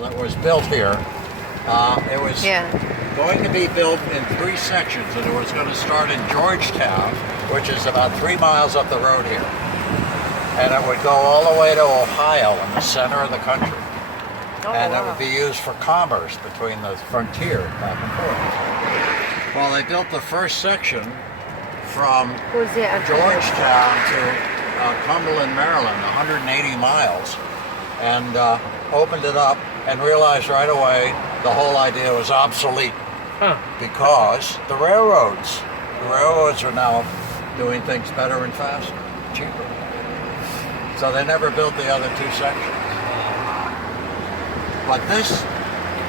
that was built here. It was going to be built in 3 sections, and it was going to start in Georgetown, which is about 3 miles up the road here. And it would go all the way to Ohio in the center of the country. And it would be used for commerce between the frontier back and forth. Well, they built the first section from Georgetown to Cumberland, Maryland, 180 miles, and opened it up and realized right away the whole idea was obsolete because the railroads are now doing things better and faster, cheaper. So they never built the other 2 sections. But this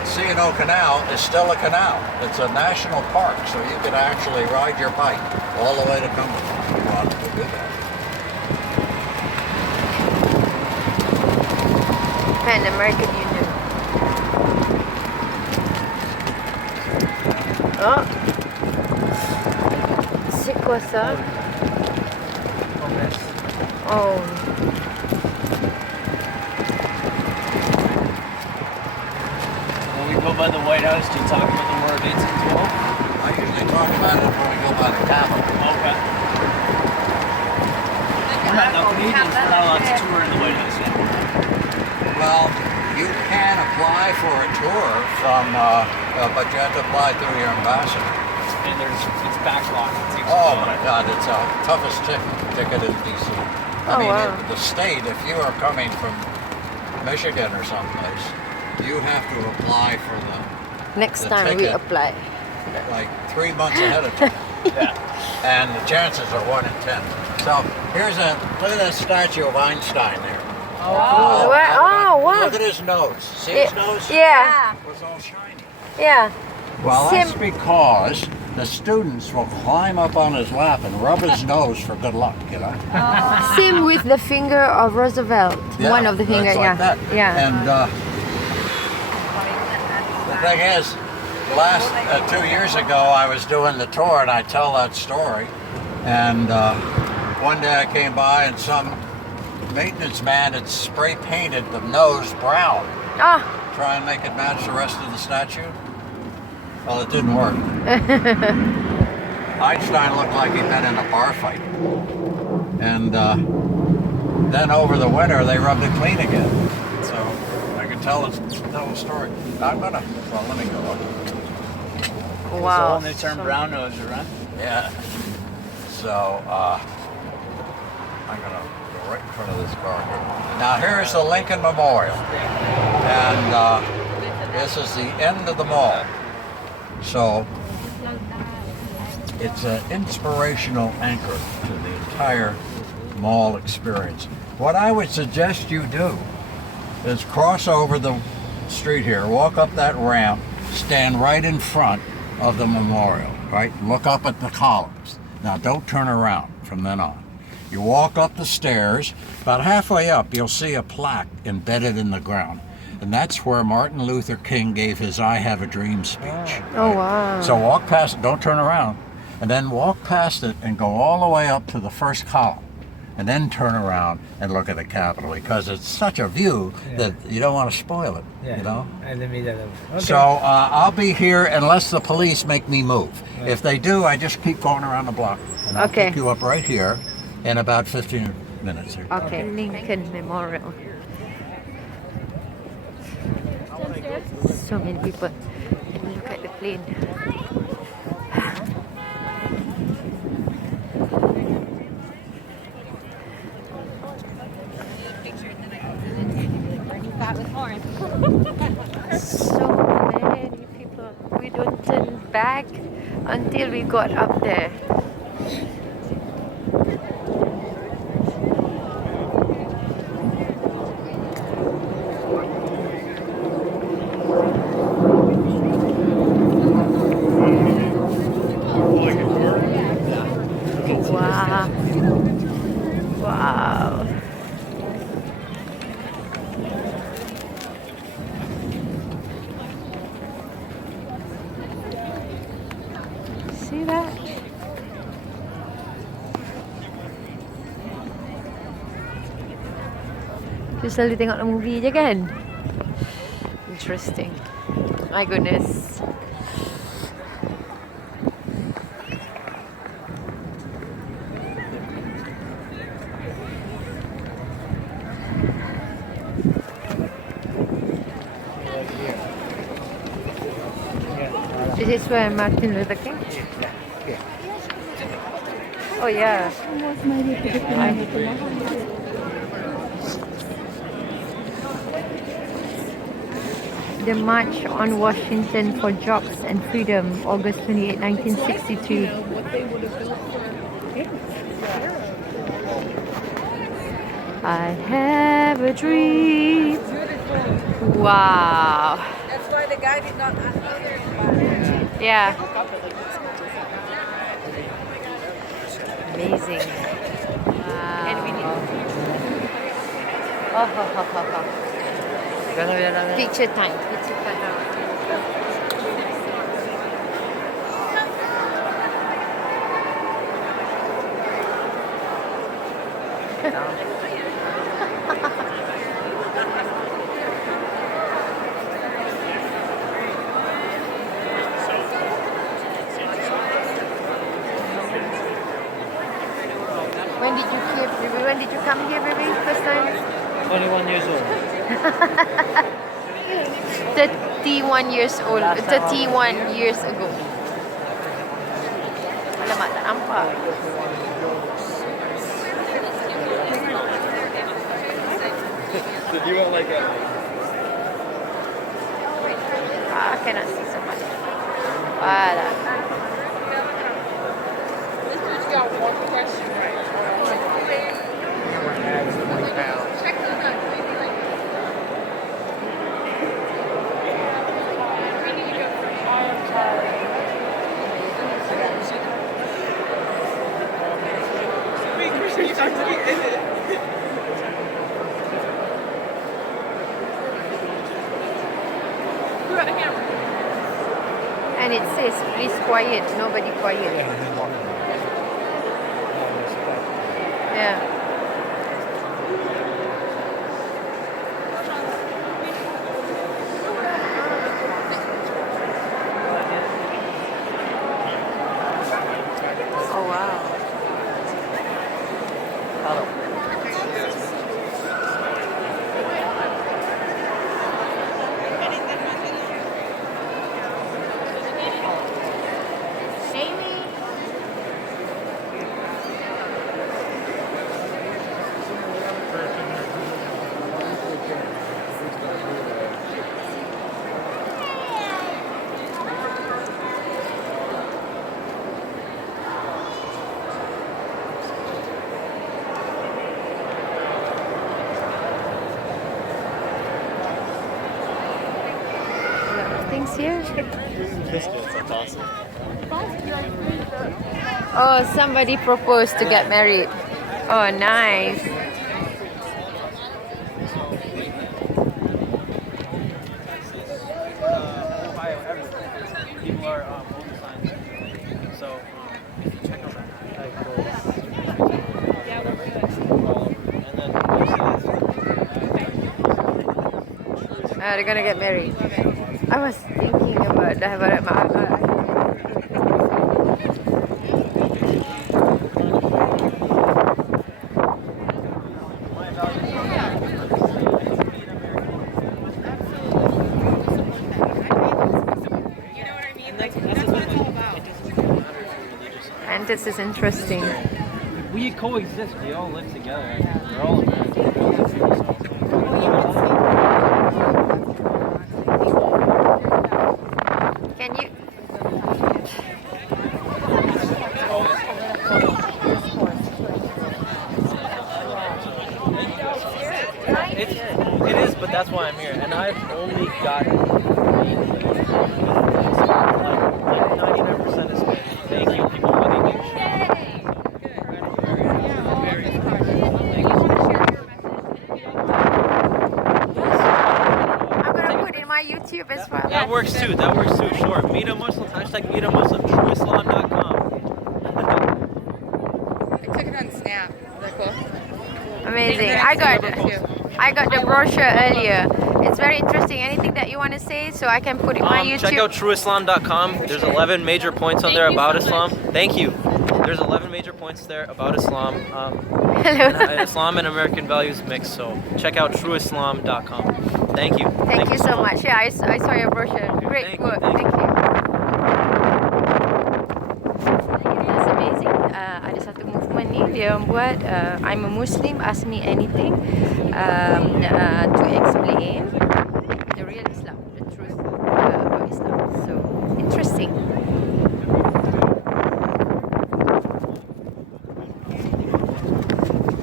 C&O Canal is still a canal. It's a national park, so you can actually ride your bike all the way to Cumberland if you wanted to do that. And American Union. Oh. C'est quoi ça? Oh. When we go by the White House, do you talk about the War of 1812? I usually talk about it when we go by the Capitol. Okay. No, Canadians are not allowed to tour in the White House yet. Well, you can apply for a tour from, but you have to apply through your ambassador. And it's backlogged. Oh my God, it's the toughest ticket in D.C. I mean, the state, if you are coming from Michigan or someplace, you have to apply for Next the time we ticket apply. like 3 months ahead of time. And the chances are 1 in 10. So look at that statue of Einstein there. Oh, wow. Look at his nose. See his nose? Yeah. It was all shiny. Yeah. Well, that's because the students will climb up on his lap and rub his nose for good luck, you know? Same with the finger of Roosevelt. Yeah, One of the fingers, like that. Yeah. And the thing is, last 2 years ago, I was doing the tour, and I tell that story. And one day I came by, and some maintenance man had spray painted the nose brown. Try and make it match the rest of the statue. Well, it didn't work. Einstein looked like he'd been in a bar fight. And then over the winter, they rubbed it clean again. So I could tell the story. Let me go up. Wow. It's a whole new term, brown nose, right? Yeah. So I'm gonna go right in front of this car here. Now here's the Lincoln Memorial. And this is the end of the mall. So it's an inspirational anchor to the entire mall experience. What I would suggest you do is cross over the street here, walk up that ramp, stand right in front of the memorial, right? Look up at the columns. Now don't turn around from then on. You walk up the stairs, about halfway up you'll see a plaque embedded in the ground. And that's where Martin Luther King gave his I Have a Dream speech. Right? Oh, wow. So walk past it, don't turn around, and then walk past it and go all the way up to the first column. And then turn around and look at the Capitol, because it's such a view that you don't want to spoil it, you know? Okay. So I'll be here unless the police make me move. Yeah. If they do, I just keep going around the block. And I'll pick you up right here in about 15 minutes. Here. Okay, Lincoln Memorial. So many people. And look at the plane. So many people. We don't turn back until we got up there. Wow. Wow. See that? Kita selalu tengok movie je kan? interesting. My goodness. This is where Martin Luther King? Oh yeah. The March on Washington for Jobs and Freedom, August 28, 1962. I have a dream. Wow. That's why the guy did not know there. Yeah. Amazing. Wow. And we need picture time. Picture time. When did you come here, baby? First time? 21 years old. 31 years old. 31 years ago. Alamak, tak nampak. So do you want like a... I cannot see so much. Voila. This dude's got one question right. Check those out. Maybe like. We need to go for our car. Wait, Christian, you talked to me in it. Who had a hammer? And it says, please quiet. Nobody quiet. Yeah. Oh wow. Things here. Biscuits, that's awesome. Oh, somebody proposed to get married. Oh, nice. People are on the signs. So if you check out that, yeah, we're good. And then They're gonna get married. I was thinking about that, but and this is interesting. we coexist. We all live together. We're all American. Can you? It is, but that's why I'm here. And I've only gotten like 99% is Spanish. Thank you, people with English. I'm gonna put it in my YouTube as well. That works too. That works too. Sure. Meet a Muslim. Hashtag meet a Muslim. TrueIslam.com. I took it on Snap. Is that cool? Amazing. I got the brochure earlier. It's it's very interesting. Anything that you want to say so I can put in my YouTube? Check out trueislam.com. There's 11 major points on there about Islam. Thank you. There's 11 major points there about Islam. Hello. Islam and American values mix. So check out trueislam.com. Thank you. Thank you so much. Yeah, I saw your brochure. Great Thank work. you. Thank you. That's amazing. Ada satu movement ni dia buat I'm a Muslim, ask me anything to explain the real Islam, the truth about Islam. So interesting.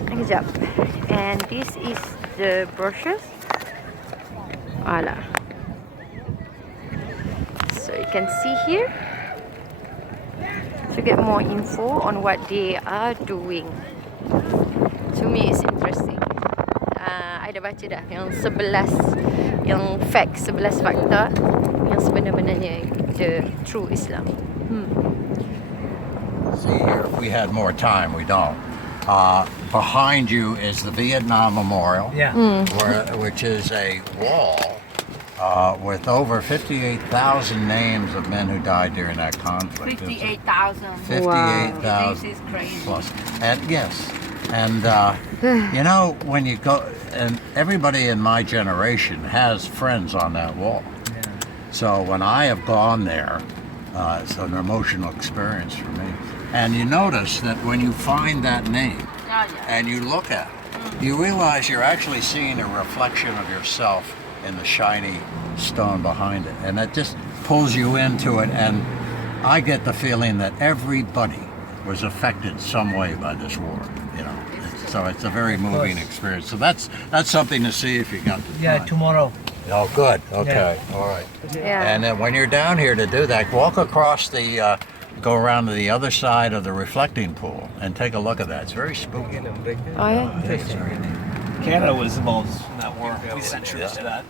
Sekejap. And this is the brochures. Voila. So you can see here to get more info on what they are doing. To me it's interesting. I dah baca dah yang 11 yang facts, 11 fakta yang sebenar-benarnya the true Islam. See here, if we had more time, we don't. Behind you is the Vietnam Memorial, which is a wall with over 58,000 names of men who died during that conflict. 58,000. 58,000 This is crazy. plus. And yes, and you know, when you go, and everybody in my generation has friends on that wall. So when I have gone there, it's an emotional experience for me. And you notice that when you find that name and you look at it, you realize you're actually seeing a reflection of yourself in the shiny stone behind it. And that just pulls you into it. And I get the feeling that everybody was affected some way by this war, you know. So it's a very moving experience. So that's something to see if you got the time. Yeah, tomorrow. Oh, good. Okay. All right. Yeah. And then when you're down here to do that, walk across the, go around to the other side of the reflecting pool and take a look at that. It's very spooky. Oh yeah. I think it's very neat. Canada was involved in that war. We sent troops to that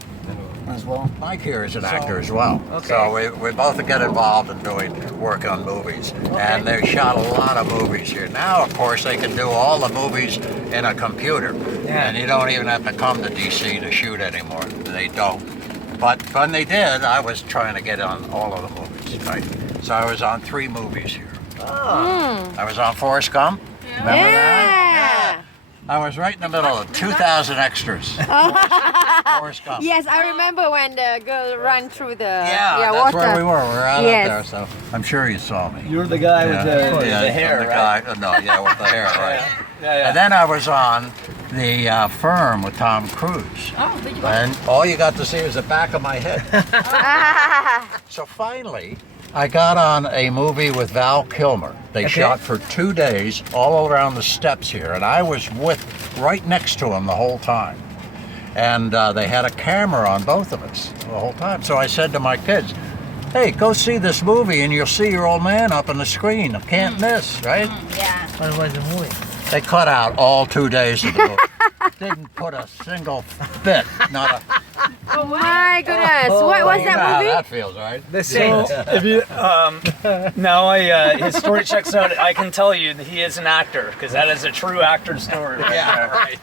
as well. Mike here is an actor as well. So we both get involved in doing work on movies. And they shot a lot of movies here. Now, of course, they can do all the movies in a computer. And you don't even have to come to DC to shoot anymore. They don't. But when they did, I was trying to get on all of the movies, right? So I was on 3 movies here. I was on Forrest Gump. Remember that? I was right in the middle of 2,000 extras. Forrest Gump. Yes, I remember when the girl ran through the That's water. where we were. We were out Yes. there, so I'm sure you saw me. You were the guy with the hair, the right? guy, no, with the hair, right? Yeah. And then I was on the Firm with Tom Cruise. And all you got to see was the back of my head. So finally, I got on a movie with Val Kilmer. They shot for 2 days all around the steps here, and I was right next to him the whole time. And they had a camera on both of us the whole time. So I said to my kids, hey, go see this movie and you'll see your old man up on the screen. Can't miss, right? Yeah. What was the movie? They cut out all 2 days of the movie. Didn't put a single bit, not a... Oh my goodness! What was You know that how movie? that feels, right? The Saint. If you, now his story checks out. I can tell you that he is an actor because that is a true actor story. Right Yeah, there. right.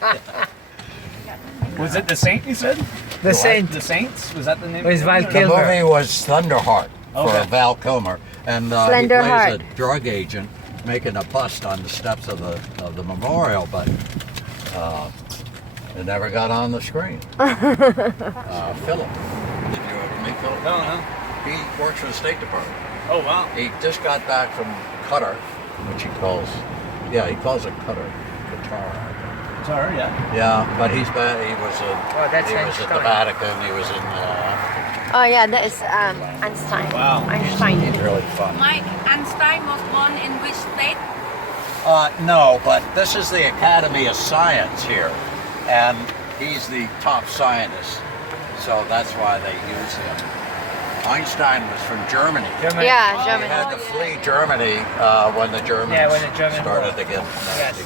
Was it The Saint? You said The Saint. The Saints? Was that the name? With Val The Kilmer. movie was Thunderheart for Okay. Val Kilmer, and he Slenderheart. plays a drug agent making a bust on the steps of the memorial, but it never got on the screen. Philip, did you ever meet Philip? No. He works for the State Department. Oh wow. He just got back from Qatar, which he calls it Qatar. Sorry, yeah. Yeah, but he's bad. He was that's he was at the Einstein. Vatican. He was in. Oh yeah, that is Einstein. Wow. Einstein. He's really fun. Mike Einstein was born in which state? No, but this is the Academy of Science here, and he's the top scientist, so that's why they use him. Einstein was from Germany. Germany. Yeah, He Germany. had to flee Germany when the Germans Yeah, when the Germans started war. to get Yes. nasty.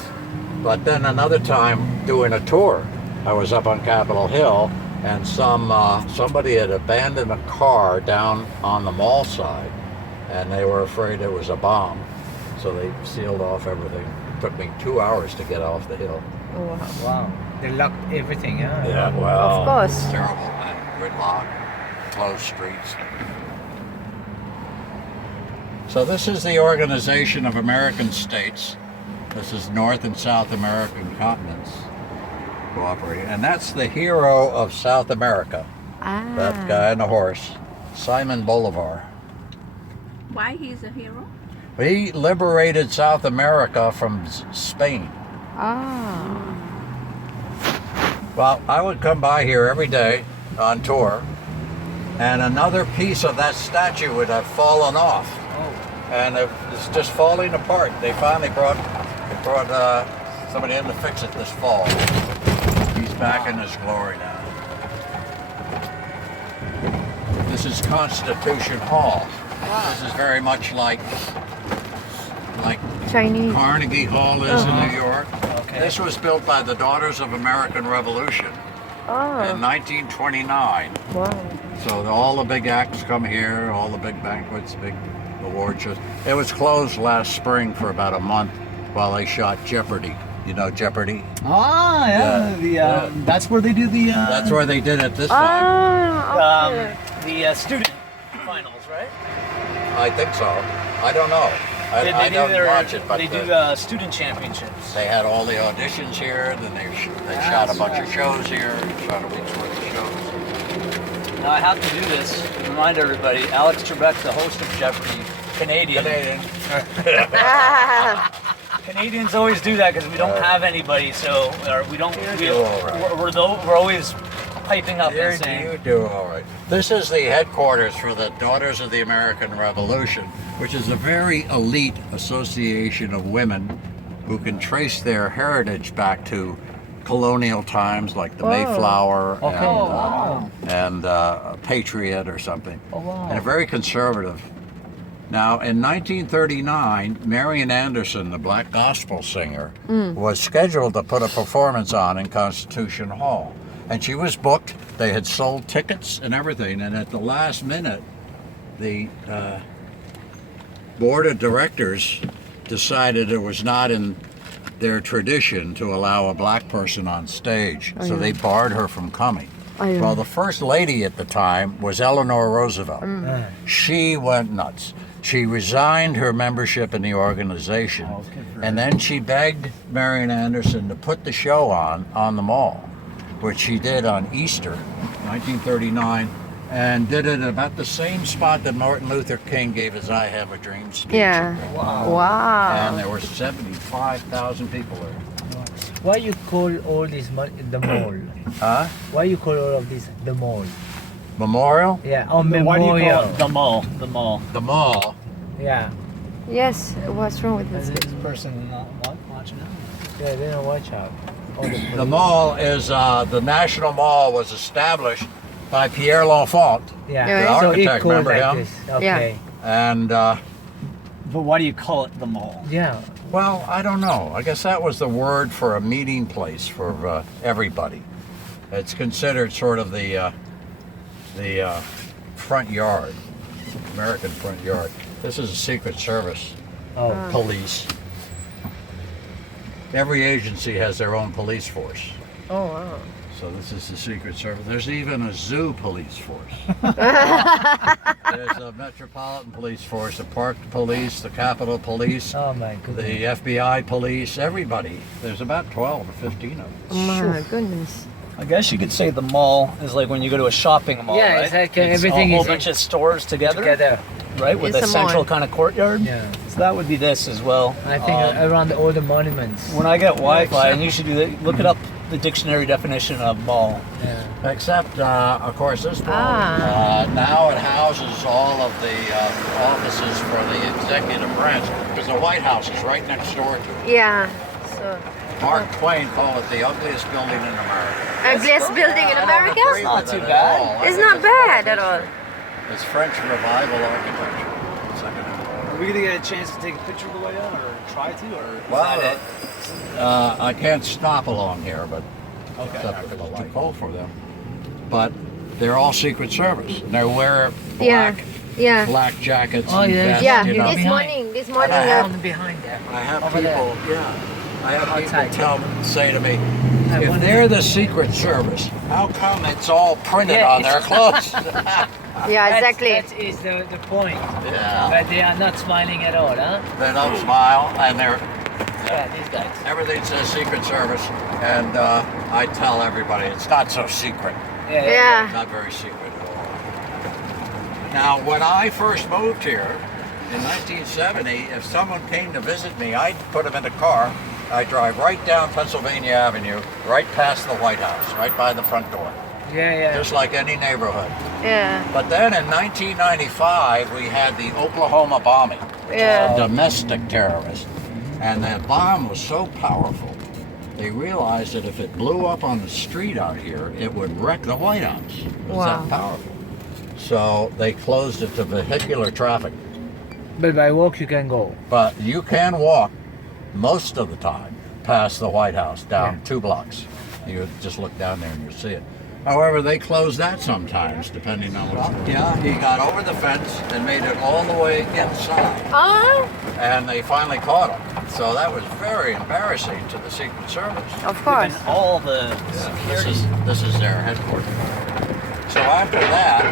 But then another time doing a tour, I was up on Capitol Hill, and somebody had abandoned a car down on the mall side, and they were afraid it was a bomb, so they sealed off everything. It took me 2 hours to get off the hill. Oh, wow. Wow. They locked everything, huh? Yeah, well, Of course. it's terrible. And gridlock, closed streets. So this is the Organization of American States. This is North and South American continents cooperating. And that's the hero of South America, that guy on the horse, Simon Bolivar. Why he's a hero? He liberated South America from Spain. Ah. Well, I would come by here every day on tour, and another piece of that statue would have fallen off. And it's just falling apart. They finally brought somebody in to fix it this fall. He's back in his glory now. This is Constitution Hall. This is very much like Chinese. Carnegie Hall is in New York. Okay. This was built by the Daughters of American Revolution in 1929. Wow. So all the big acts come here, all the big banquets, big award shows. It was closed last spring for about a month while they shot Jeopardy. You know Jeopardy? Ah, yeah. That's where they do the. That's where they did it this time. The student finals, right? I think so. I don't know. I don't watch it, but they do student championships. they had all the auditions here. Then they shot a bunch of shows here. Shot a week's worth of shows. Now I have to do this. Remind everybody, Alex Trebek, the host of Jeopardy, Canadian. Canadians always do that because we don't have anybody, so we're always piping up and saying. You do all right. This is the headquarters for the Daughters of the American Revolution, which is a very elite association of women who can trace their heritage back to colonial times, like the Mayflower and Patriot or something. Oh, wow. And very conservative. Now, in 1939, Marian Anderson, the black gospel singer, was scheduled to put a performance on in Constitution Hall. And she was booked. They had sold tickets and everything. And at the last minute, the board of directors decided it was not in their tradition to allow a black person on stage. So they barred her from coming. Well, the first lady at the time was Eleanor Roosevelt. She went nuts. She resigned her membership in the organization, and then she begged Marian Anderson to put the show on the mall, which she did on Easter, 1939, and did it about the same spot that Martin Luther King gave his "I Have a Dream" speech. Yeah. Wow. And there were 75,000 people there. Why you call all this the mall? Huh? Why you call all of this the mall? Memorial? Yeah, oh, Why do you call memorial. it the mall? The mall. The mall. Yeah, Yes, what's wrong with this? Is this person not watching out? yeah, they don't watch out. All The mall is, the National Mall was established by Pierre L'Enfant, Yeah, Yeah, the so architect, it called remember like him? this. Okay. and But why do you call it the mall? Yeah. well, I don't know. I guess that was the word for a meeting place for everybody. It's considered sort of the front yard, American front yard. This is a Secret Service Oh. police. Every agency has their own police force. Oh, wow. So this is the Secret Service. There's even a zoo police force. There's a Metropolitan Police Force, the Park Police, the Capitol Police, Oh my the goodness. FBI Police, everybody. There's about 12 or 15 of them. Oh my goodness. I guess you could say the mall is like when you go to a shopping mall, Yeah, right? it's like, everything a whole is bunch of stores together, right? With It's a a central mall. kind of courtyard. Yeah. So that would be this as well. I think around all the monuments. When I get Wi-Fi, and you should do that, look it up, the dictionary definition of mall. Yeah. Except, of course, this mall. Now it houses all of the offices for the executive branch, because the White House is right next door to it. Yeah. So, Mark Twain called it the ugliest building in America. ugliest building in I don't America? agree Not with too it at bad. all. I It's think not bad at all. It's French Revival architecture. Second. Are we gonna get a chance to take a picture of the way down, or try to, or is Well, that it? I can't stop along here, but Okay. it's too cold for them. But they're all Secret Service. And they wear Yeah. black, Yeah. black jackets Oh, and yeah. vests, Yeah, you know. this morning, I have- On behind there. I have Over people, I have Outside. people say to me, If they're the Secret Service, how come it's all printed on their clothes? Yeah, exactly. That is the point. Yeah. But they are not smiling at all, huh? They don't smile, and they're Yeah, these guys. everything says Secret Service, and I tell everybody it's not so secret. Yeah. Not very secret at all. Now, when I first moved here in 1970, if someone came to visit me, I'd put them in a car. I'd drive right down Pennsylvania Avenue, right past the White House, right by the front door, Yeah. just like any neighborhood. Yeah. But then in 1995, we had the Oklahoma bombing, Yeah. domestic terrorist. And that bomb was so powerful, they realized that if it blew up on the street out here, it would wreck the White House. It was that powerful. So they closed it to vehicular traffic. But by walk you can go. But you can walk most of the time past the White House down 2 blocks. You just look down there and you see it. However, they close that sometimes, depending on what. Yeah, he got over the fence and made it all the way inside. Oh, And they finally caught him. So that was very embarrassing to the Secret Service. of course. And all the This is their headquarters. So after that,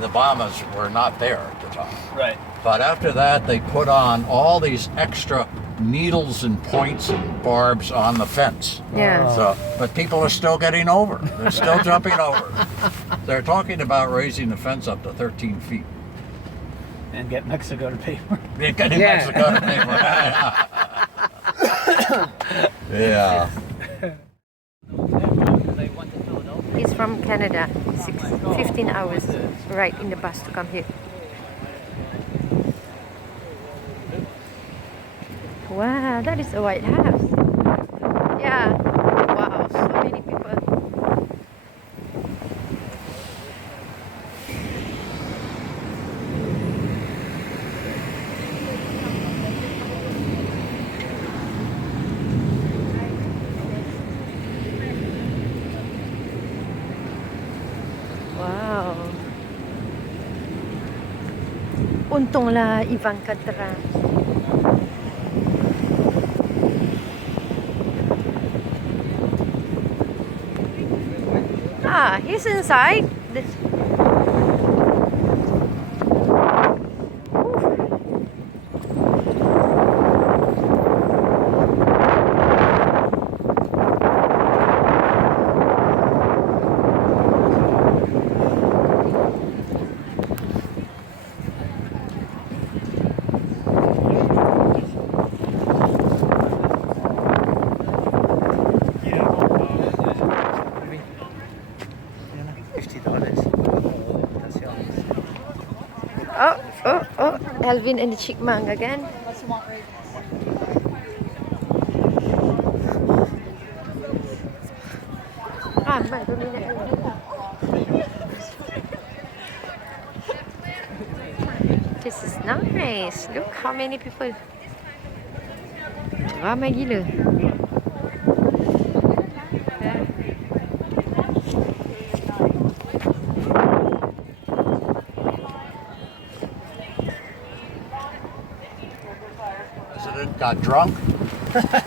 the bombers were not there at the time. right. But after that, they put on all these extra needles and points and barbs on the fence. Yeah. So, but people are still getting over. They're still jumping over. They're talking about raising the fence up to 13 feet. And get Mexico to pay for it. They're getting Yeah. Mexico to pay for it. Yeah. He's from Canada. 15 hours right in the bus to come here. Wow, that is a White House. Yeah. Wow, so many people. Wow. Untong la Ivanka Trump. Ah, he's inside. Oh, Alvin and the Chipmunk again. Ah, man, this is nice. Look how many people. Ramai gila. President got drunk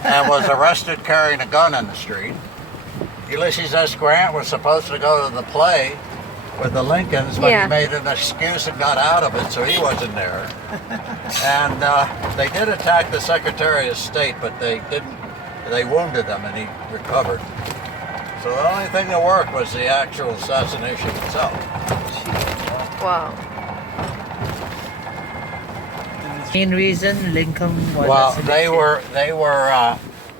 and was arrested carrying a gun in the street. Ulysses S. Grant was supposed to go to the play with the Lincolns, but Yeah. he made an excuse and got out of it, so he wasn't there. And they did attack the Secretary of State, but they didn't. They wounded him, and he recovered. So the only thing that worked was the actual assassination itself. Wow. Main reason Lincoln was Well, assassinated. they were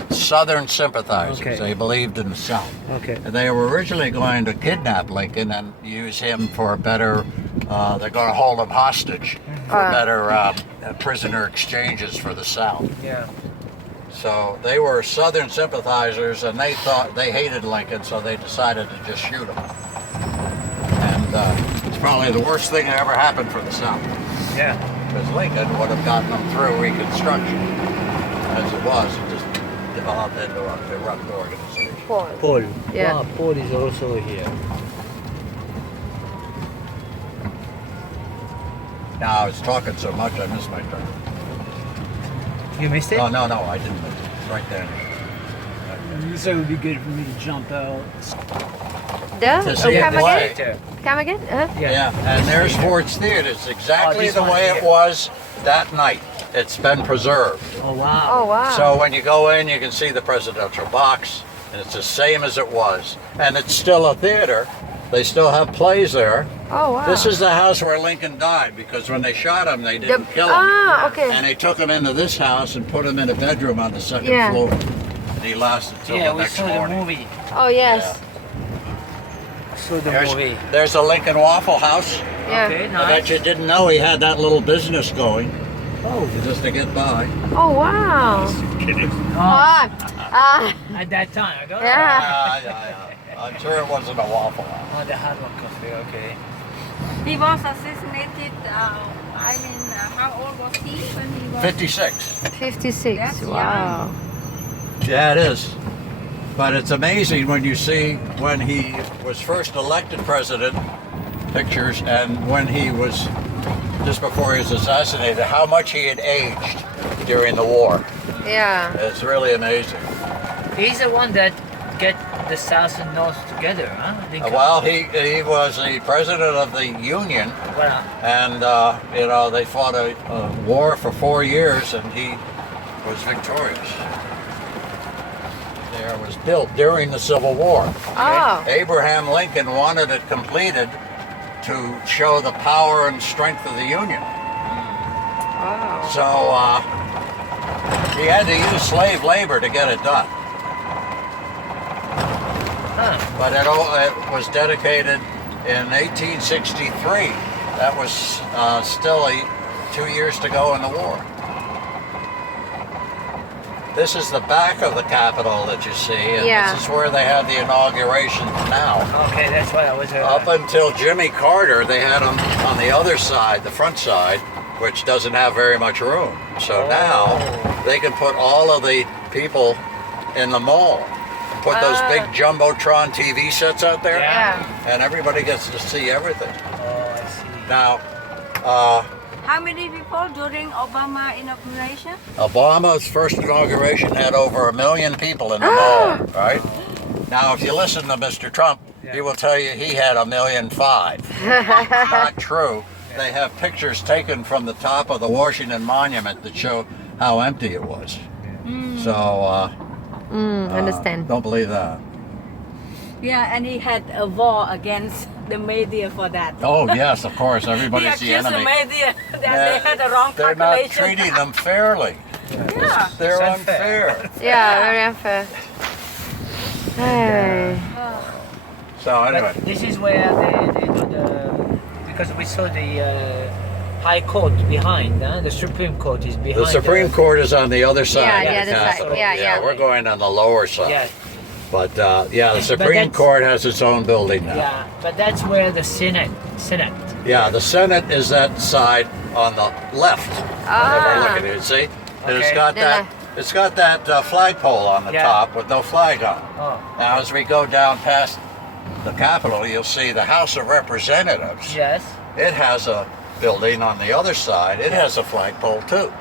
Southern sympathizers. Okay. They believed in the South. Okay. And they were originally going to kidnap Lincoln and use him for better. They're going to hold him hostage for better prisoner exchanges for the South. Yeah. So they were Southern sympathizers, and they thought they hated Lincoln, so they decided to just shoot him. And it's probably the worst thing that ever happened for the South. Yeah. Because Lincoln would have gotten them through Reconstruction. As it was, it just developed into a corrupt organization. Paul. Yeah. Wow, Paul is also here. Now, I was talking so much, I missed my turn. You missed it? Oh, no, I didn't miss it. It's right there. So it would be good for me to jump out. To see it come play. again? Come again? Yeah, and there's Ford's Theater. It's exactly the way it was that night. It's been preserved. Oh wow. Oh wow. So when you go in, you can see the presidential box, and it's the same as it was. And it's still a theater. They still have plays there. Oh wow. This is the house where Lincoln died, because when they shot him, they didn't kill him. Ah, okay. And they took him into this house and put him in a bedroom on the second Yeah. floor. And he lasted till Yeah, the we next saw morning. the movie. Oh yes. Saw the movie. There's a Lincoln Waffle House. Yeah. Okay, I nice. bet you didn't know he had that little business going Oh, just to get by. Oh wow. oh, Ah. at that time, I got Yeah. I'm sure it wasn't a Waffle House. Oh, the Hard Rock Cafe. Okay. He was assassinated. How old was he when he was? 56. 56. That's Wow. Yeah, it is. But it's amazing when you see when he was first elected president, pictures, and when he was, just before he was assassinated, how much he had aged during the war. Yeah. It's really amazing. He's the one that get the South and North together, huh? Well, he was the president of the Union, Well, and you know, they fought a war for 4 years, and he was victorious. There was built during the Civil War. Oh. Abraham Lincoln wanted it completed to show the power and strength of the Union. Wow. So he had to use slave labor to get it done. huh. But it was dedicated in 1863. That was still 2 years to go in the war. This is the back of the Capitol that you see, and Yeah. this is where they had the inauguration now. Okay, that's why I was. Up until Jimmy Carter, they had them on the other side, the front side, which doesn't have very much room. So now they can put all of the people in the mall. Put those big Jumbotron TV sets out there, Yeah. and everybody gets to see everything. Oh, I see. Now, How many people during Obama inauguration? Obama's first inauguration had over 1 million people in the mall, right? Now, if you listen to Mr. Trump, he will tell you he had 1,000,005. Not true. They have pictures taken from the top of the Washington Monument that show how empty it was. So, Understand. don't believe that. Yeah, and he had a war against the media for that. Oh, yes, of course. He Everybody's the accused the enemy. media that they had the wrong They're not calculation. treating them fairly. Yeah. They're It's unfair. unfair. Yeah, very unfair. Hey. So, anyway. But this is where they do the, because we saw the High Court behind, huh? The Supreme Court is behind. The Supreme Court is on the other side. Yeah, of the the other side. Capitol. Yeah, yeah. We're going on the lower side. Yeah, But yeah, the But Supreme that's- Court has its own building now. yeah. But that's where the Senate. Yeah, the Senate is that side on the left. Whenever I look at it, see? And it's Okay. got The that. It's got that flagpole on the Yeah. top with no flag on it. Oh, Now, as we go down past the Capitol, you'll see the House of Representatives. yes. It has a building on the other side. It has a flagpole too.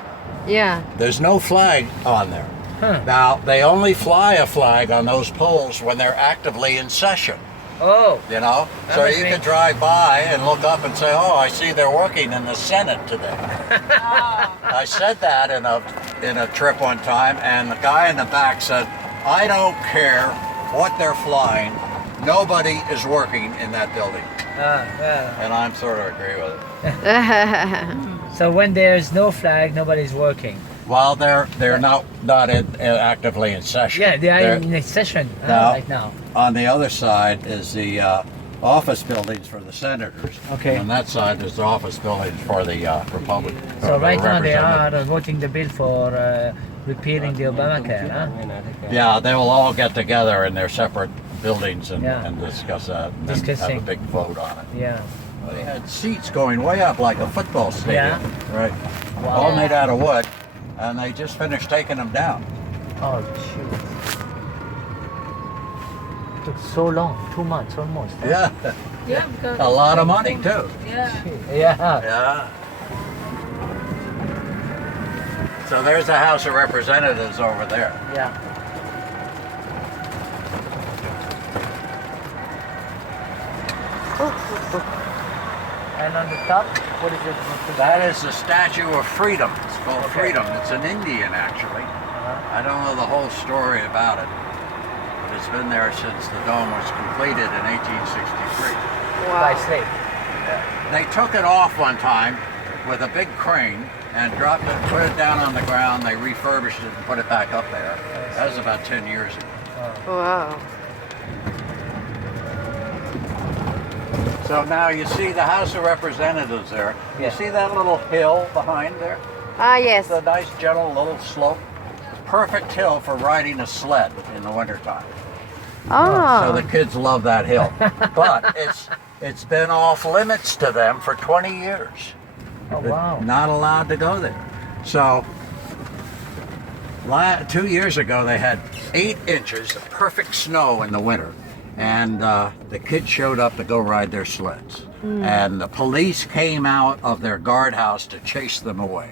Yeah. There's no flag on there. Huh. Now, they only fly a flag on those poles when they're actively in session, Oh, you know? That So makes you me- can drive by and look up and say, oh, I see they're working in the Senate today. I said that in a trip one time, and the guy in the back said, I don't care what they're flying, nobody is working in that building. yeah. And I'm sort of agree with it. So when there's no flag, nobody's working. Well, they're not actively in session. Yeah, they are They're- in a session No. right now. On the other side is the office buildings for the senators. Okay. And on that side is the office buildings for the Republicans. So right now they are voting the bill for repealing the Obamacare, huh? Yeah, they will all get together in their separate buildings and, Yeah. and discuss that and then have a Discussing. big vote on it. Yeah. They had seats going way up like a football stadium. Yeah. Right. Wow. All made out of wood, and they just finished taking them down. Oh shoot. It took so long, 2 months almost. huh? Yeah. Yeah, because A lot of money too. yeah. Yeah. Yeah. So there's the House of Representatives over there. Yeah. And on the top, what is it? That is the Statue of Freedom. It's called Freedom. It's an Indian, actually. I don't know the whole story about it. But it's been there since the dome was completed in 1863. By slave. They took it off one time with a big crane and dropped it, put it down on the ground. They refurbished it and put it back up there. That was about 10 years ago. Wow. So now you see the House of Representatives there. You Yeah. see that little hill behind there? Ah, yes. It's a nice gentle little slope. Perfect hill for riding a sled in the wintertime. Oh. So the kids love that hill. But it's been off limits to them for 20 years. Oh, They're wow. not allowed to go there. So 2 years ago they had 8 inches of perfect snow in the winter. And the kids showed up to go ride their sleds. And the police came out of their guardhouse to chase them away.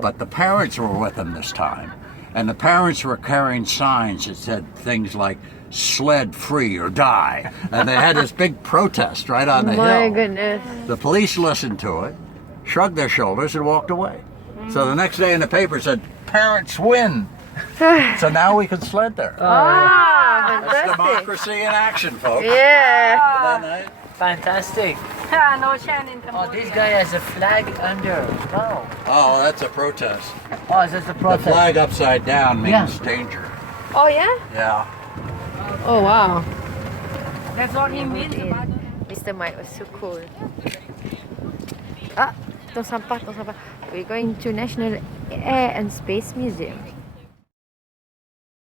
But the parents were with them this time. And the parents were carrying signs that said things like, sled free or die. And they had this big protest right on the hill. My goodness. The police listened to it, shrugged their shoulders, and walked away. So the next day in the paper said, parents win. So now we can sled there. Ah, That's fantastic. democracy in action, folks. Yeah. Isn't that nice? Fantastic. No chance in Oh, Cambodia. this guy has a flag under. Wow. Oh, that's a protest. Oh, that's the The protest. flag upside down means Yeah. danger. Oh, yeah? Yeah. Oh, wow. That's what he means about Mr. Mike was so cool. Ah, tong sampah. We're going to National Air and Space Museum.